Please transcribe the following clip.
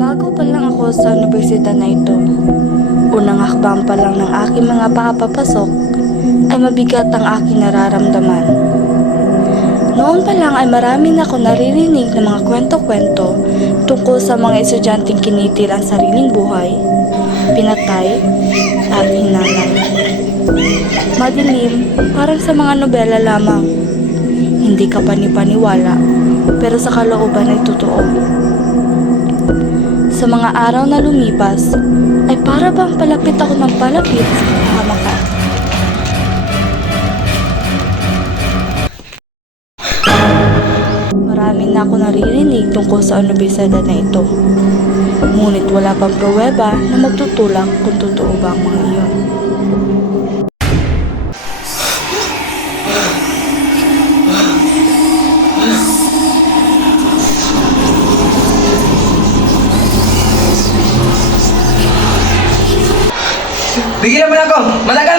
Bago pa lang ako sa universidad na ito, unang hakbang pa lang ng aking mga papapasok ay mabigat ang aking nararamdaman. Noon pa lang ay marami na ako naririnig ng mga kwento-kwento tungkol sa mga estudyanteng kinitil ang sariling buhay, pinatay, at hinanay. Madilim, parang sa mga nobela lamang. Hindi ka panipaniwala, pero sa kalooban ay totoo. Sa mga araw na lumipas, ay para bang palapit ako ng palapit sa kapahamakan. Marami na ako naririnig tungkol sa universidad na ito. Ngunit wala pang pruweba na magtutulak kung totoo ba ang mga iyon. Bigyan mo na ako! Malaga!